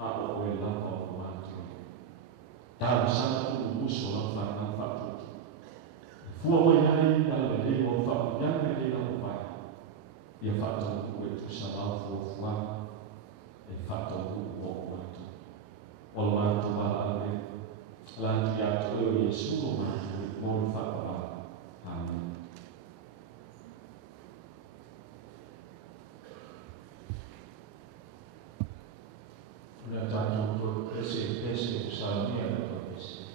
o e lava o mātua. Tāu sana tu uso la whanau whatutu. Fua mai ai ala le o whau yanga le la pai. Ia whatau ku e tu sa lau fua e whatau ku o mātua. O la mātua wala ave. La tu ia tu e Yesu o mātua e mōru whakawala. Amen. Una tātou tō pese o Salamia na tō pese.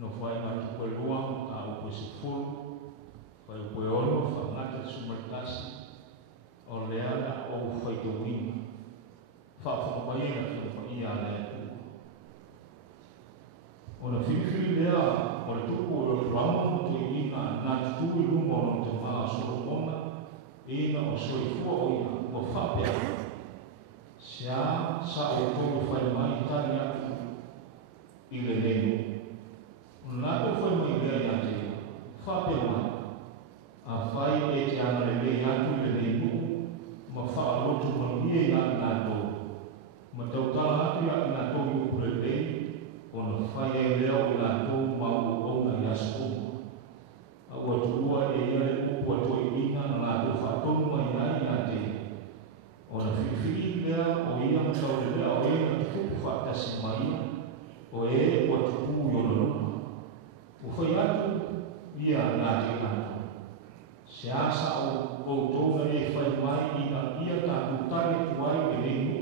no fai mai koe luang a o koe sifuru, fai koe ono, whangata sumaritasi, o lea na o fai te winga, whawhamaina ki o ia lea kua. O na whiwhiwi lea, o le tuku o le rango te winga, nā tutu i lunga o te maa Solomona, ina o soifua o ia, o whapea. Sia sa o tōru whai mai tari atu i le nenu. Nā tō whai mai lea ia te whapea mai. A whai e te ana le lea atu i le nenu, ma whaalotu ma ie ia nā tō. Ma tautala atu ia nā tō i upure lei, o na whai e leo i nā tō mau o na iasu oma. A ua tuua e ia le upu a tō i ina na nā tō whaatonu mai nai ia te. O na whiwhiri lea o ia mtau le lea o ia na tuku whaatasi mai ia, o e ua tuku i ona numa. O whai atu ia nā te atu. Se asa o tōna e whai mai ina ia tā tūtare tuai e renu,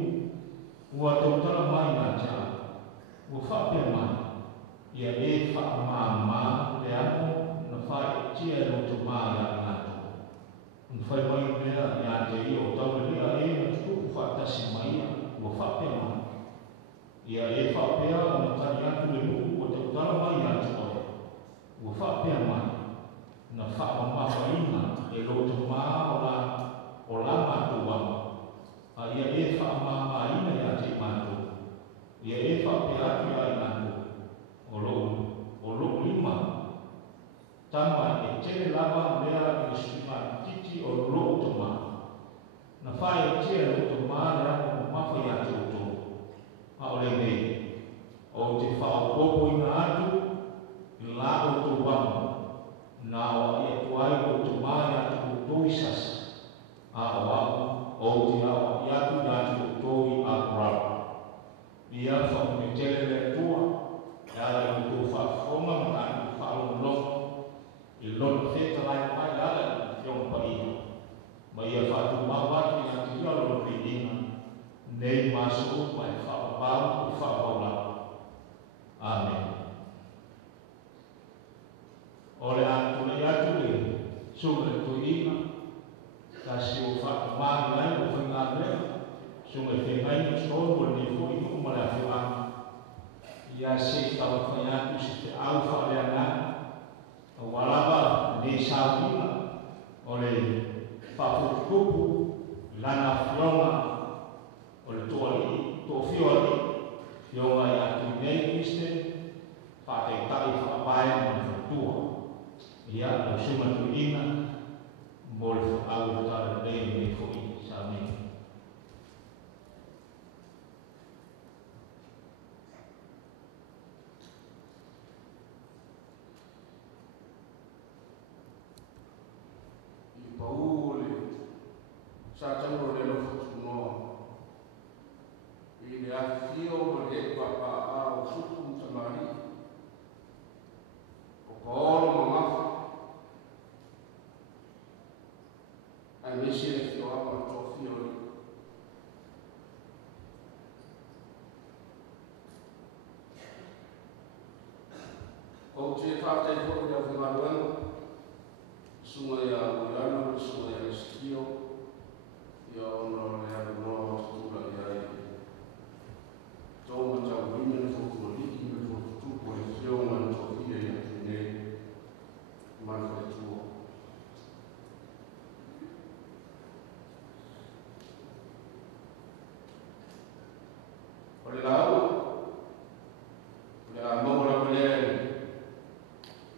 ua tautara mai nā te atu. Ua whapea mai, ia e whaamāmā le ano na whae tia e roto mai a nā tō. Un whai mai lea ia te ia o tau lea e na tuku whaatasi mai ia, ua whapea mai. Ia e whapea o na tani atu le nuku o tautara mai a te oe. Ua whapea mai, na whaamamawaina e roto maa o la mātuanga. A ia e whaamamaina ia te mātua. Ia e whapea atu ia i mātua. O lo lima. Tama e tene lava lea i suma titi o lo toma. Na whae tia lo toma lea o mawhai atu o tō. A o le nei. O te whaopopo ina atu, i la o tō wama. Nā o e tuai o toma atu o tō i sasa. A o wama, o te awa i atu o tō i a kurau. Ia whaunge tele le tua, e ala i tō whaafonga ma i whaalong longa. I lona wheta lai mai ala i whiong pa ia. Ma ia whaatu mawaki i ati ia lona whidina, nei maso mai whaapapau i whaapaula. Amen. O le atu le atu e, sunga le tuina, kasi o whaapamari lai o whainga lea, sunga e whengai o stonu o le fo i kuma le awhiwanga. Ia se tau whai atu se te au whaalea ngā, o walaba ne saunga o le whaafukupu lana whionga o le toali, tō whioali, whionga i atu nei Kriste, whaatei tai whaapae ma whatua. Ia o suma tu ina, mo le whaau tala nei me fwoi sa me. Paule, sa tango le lofa tunoa. I le afio o le papa a o suku tamari. O kaoro mamafa. Ai mesi le fio apa to fio le. O te whātai fo i au whimaruanga. Sunga ia Milano, sunga ia Eskio, ia ono le anu noa tura ia i. Tōma tau wime fōku liki me fōku tupo e whionga na tōwhia ia tūne manwhai tua. O le lau, le a maura pelere,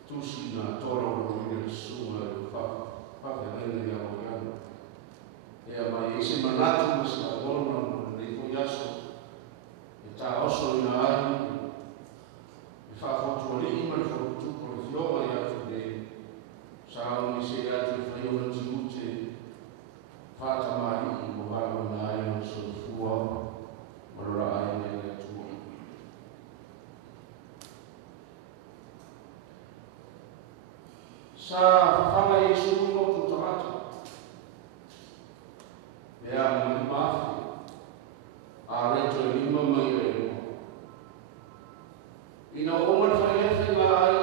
tusi na toro o wime sunga whakahene ia o iana. Ea mai e se manatu ma se agona mo le ko yaso. E tā oso i na ai, e whaafotu ali ima le whakutuko le whioma i atu ne. Sao ni se atu e whaiona tiute, whaatamari i mo halo na ai o so fua, marora ai ne le atua. Sa whawhanga Yesu kuno tu tamata. Ea mani mafi. A reto e lima mai reo. Ina o man whai e whi ngā ai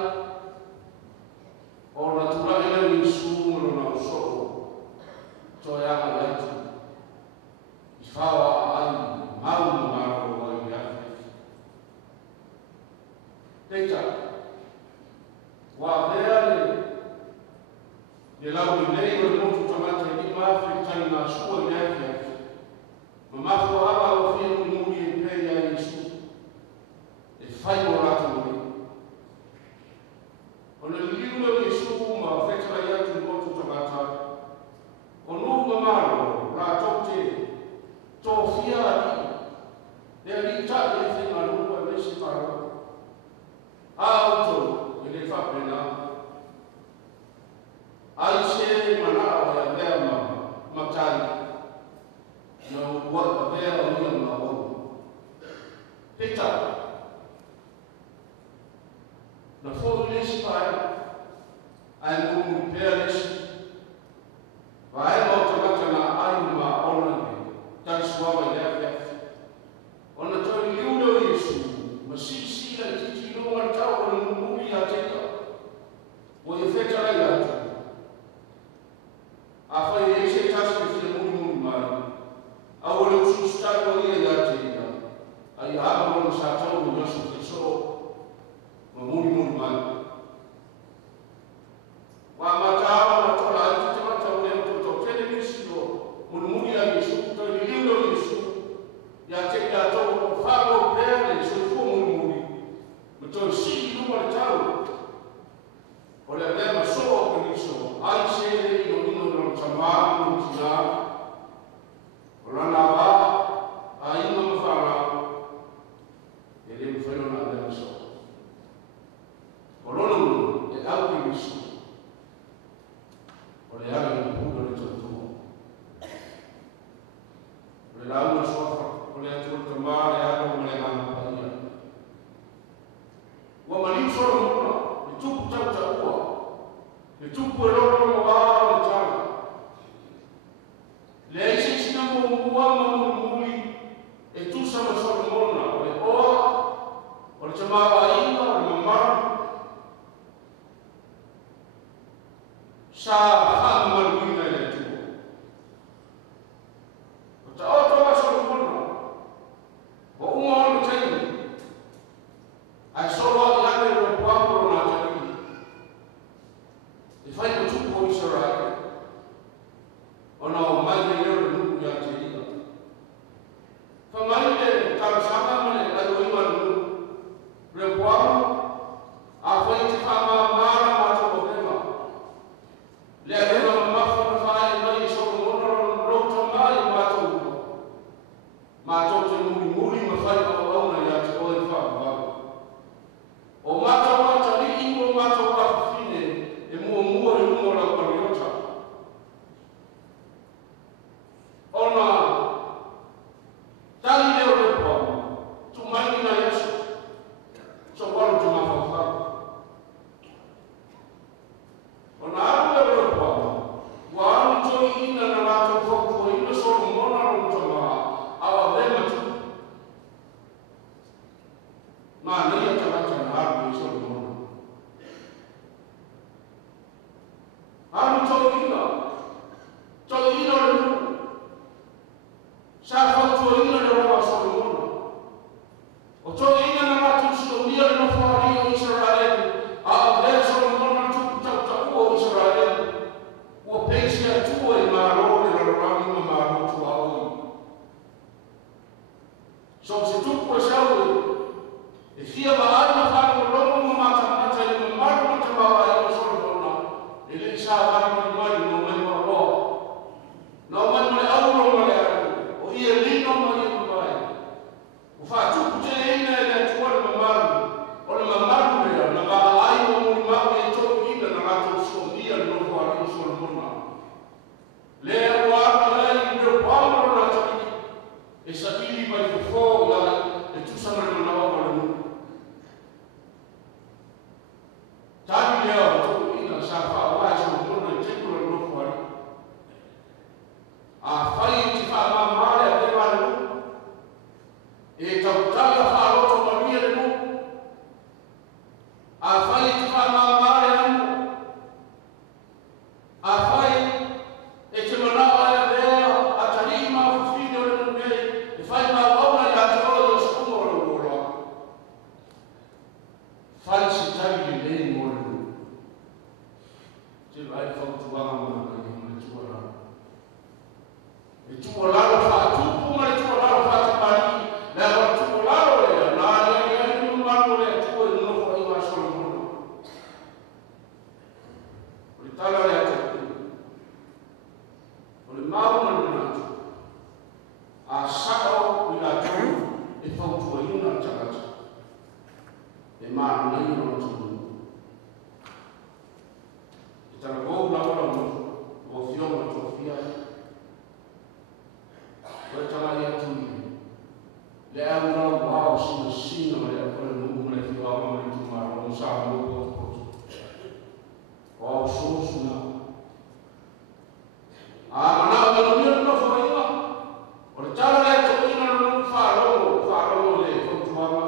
le lau le nei o le motu tamata i mafi tani ngā sua i neafia. Ma mafu ala o fia muri e pei a Yesu. E whai o rata o ni. O le liu o Yesu ma whetara i atu motu tamata. O nunga maro rātou te tō fia ali. Le ali tāke e whenga nunga me se paro. A auto e le whapena. Ai se mana o ya vea matani. Na ua vea o ia ma o. Peta. Na fōu lesi pai. Ai kumu pēr lesi. Vai mo tamata na ai ma ona me. Tan suawa i lea. Ona tōi liudo Yesu. Ma sisi la titi nunga tau o nungi a teka. O e whetara i atu. A whai e se taske fia muri mai. A ole usu stai o ia i ate ia. A i ama wana sa tau o yasu te so. Ma muri mai. Wa matawa na tola i te mata o leo to tene nisi o muri a Yesu. To i liudo Yesu. Ia te ia tau o whago pēne so i fua muri. Ma to i si luma le tau. O le vea ma so o kaniso. Ai se le i o ino no tamānu o tina. O lana wā. A inga ma whara. E le mwheno na vea so. O lona munu. E au kaniso. O le aga i puga le tatuo. O le launa sofa. O le atu o tamāre aga o le ngana paia. Ua maliu sora muna. E tupu tau taua. Le tupu e loro mo wā le tanga. Le aise sina mo mua ma muli e tusa ma sora mona. O le oa, o le tamawa inga, o le mamara. Sa hama maruina e le tupu. O ta oto wa sora mona. O unga ono taini. Ai soro a iane o puapuro na taini. E fai ko tupu o Israel. Ona o mai le leo le nuku ya te ina. Fa mai le karasanga mane ai o ima le nuku. Le puamu. A fai te whama mara mato o tema. Le arema mafu na whae mai i soro mona rota mai mato uko. Mato te muri ma fai o auna ya te oe whama. O mato wata li ingo mato wata fine. E mua e mua la pariota. Ona, tali leo le poa, tu mai na Yesu, so walo tu mawhawha. Ona aru le poa, wa aru toi ina na lato whakua ina soro mona rongo tamaa, awa vema tu. Ma nia tamata na aru i soro mona. Aru toi ina le nuku. Sa whakua ina le rawa soro mona. O toi ina na ratu siomia le nofari o Israel. A vea soro mona tuku tau o Israel. Ua peisi atua i maro le rarami ma maro tua oi. So se tuku e saue. E fia ma ai ma whaka longo ma mata i ma maro ma tamawa i o soro mona. E le isa whaka mai no mai ma roa. No mai ma le auro ma le aru. O ia lino ma ia mai. O whatuku te eina e le atua le mamaru. O le mamaru mea na ma ai o mori mau e tō ina na rato skondia le nofo ari o soro mona. Le aru aru ai i reo pāmaro na taki. E sa ili mai fofo ia e tusana le manawa le nuku. Tani leo tō ina sa whawa e soro mona i teku le nofo ari. A whai te whamamare a te mare nuku. E tautanga wharoto maria le nuku. A whai te whamamare anu. A whai e te manawa e rea a tarima a whiwhine o le nukei. E whai ma wauna i ate ola o skungo o le ura. Whai se tari le nei mo le nuku. Te vai whautuanga tala le atu o le mau na le natu a sao i la tau e fautua ina tagata e maa nei no tunu e tala kou la ora mo o fiona tofia o e tala ia tuni le au rau wao sina ma le akore nungu ma le fiwa ma le tumara o sa mo poto o au sosu na a mana o le nungu no fawaiwa o le tala le to ina no nungu whaaro le fautuama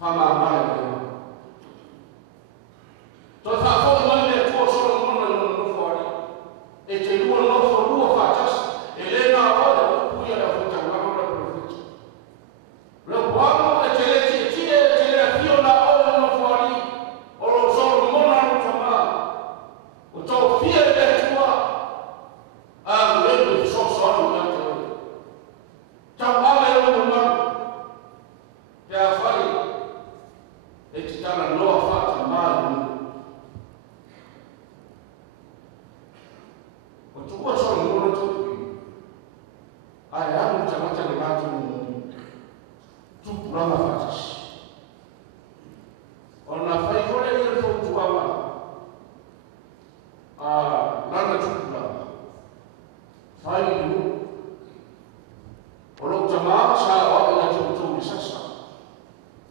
hama mare le to whaafo mai le tua soro mona no nungu whaari e te lua nofo lua whaatas e le na ora puia la futa ma ora profeta lo buono e te le tie te le fio na ora no fuori o lo soro mona no tama o to fia le tua a le so no na te ta ale o no te a fai e te tana no fata mai o tu o soro mona tu ai amo chamata le gato tu purama fatas ona fai fore ile fo tuama a lana tu purama fai lu olo chama sa o ina tu sasa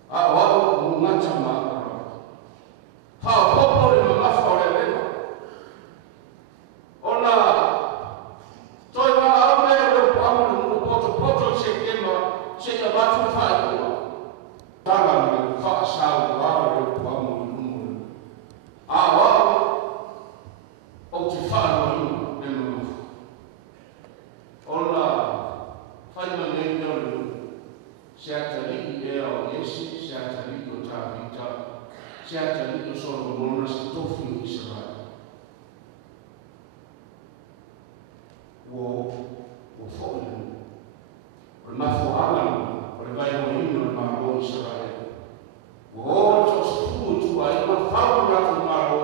a wa mo na chama fa popo le ma fore le ona toi va se ia batu fai ko tala me fa sa wa ro pa mo mo a wa o ti fa no e no ona fai ma ne no se atali e o esi se atali o ta vita se atali o so mo na se tofu Israel wo fo o mafo alan o le vai mo ino le maro Israel o to stu tu ai ma fau na tu maro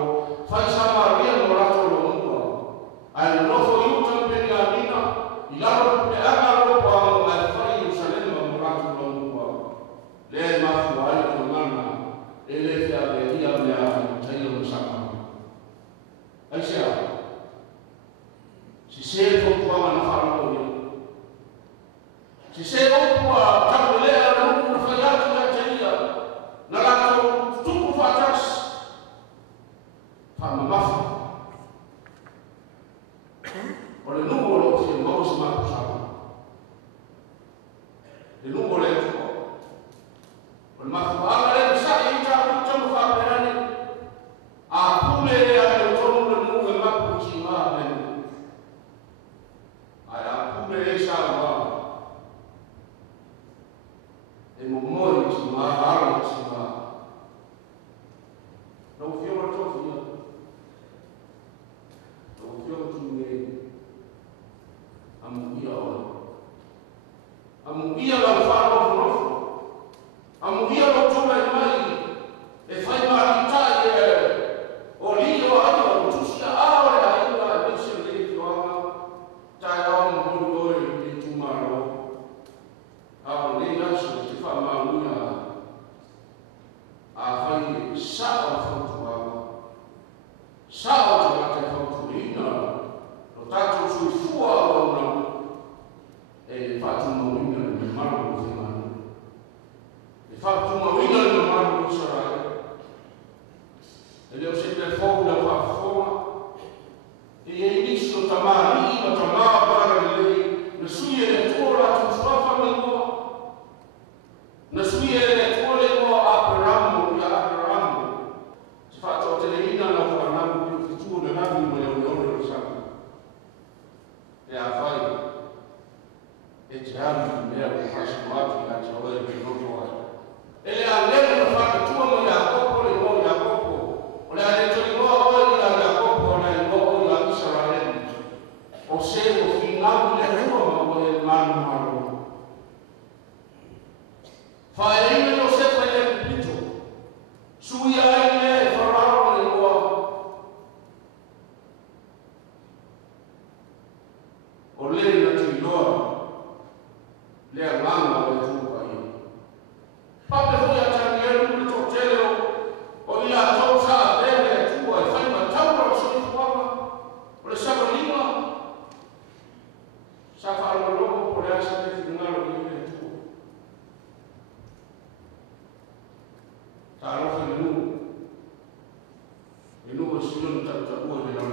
fai sa maria mo la to lo mo ai no fo yu tan pe ga mina i la ro pe aga ro pa mo ai fai Jerusalem mo la to lo mo le mafo ai ko mana ele fa le ia me a tai o sa ma ai se fo pa ma na fa lo si se o pua tapu lea na uku na whaiatu na teia na lato tuku whatas whamamafu o le nungo lo ki ngau si maku sawa le nungo le tuko o le mafu aga le misa i tapu tamu whaperane a pule le a le tonu le nungo e maku ki maa menu ai a pule le sawa e mo mori ti ma haro ti ma no fio ma to fio no fio tu ne amu ia la faro no amu ia lo to mai e fai ma ta e o li o ai o tu sia a o ai la e se le fio ama ta o mo lo e tu ma ro a le na so ti fa ma una a fai sa o fa sa o te fa ina lo tato su fu a ona e fa tu mo ina le maro fi ma e fa tu mo ina le maro Israel e le o sempre fogo da fa forma e inizio tamari ma tamara para le suie le tora tu fa famiglia na sui ele tole mo Abraham ya Abraham si fatto teleina la Abraham più futuro na mo le loro sa e a fai e già mi era passato la gioia di non vuoi e le allena fa tu mo Jacopo le mo Jacopo o le ha detto di mo o la Jacopo le mo la Israele o se o finale le tuo mo le mano fa ele no se fa le pito sui ai le farao le asa te ngalo ni tu ta lo fa nu siun ta ta ko ni na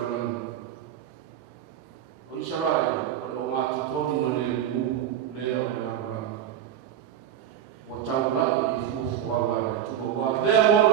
o isarai o ma tu to ni ne mu le o na o tau la i fu fu wa tu wa le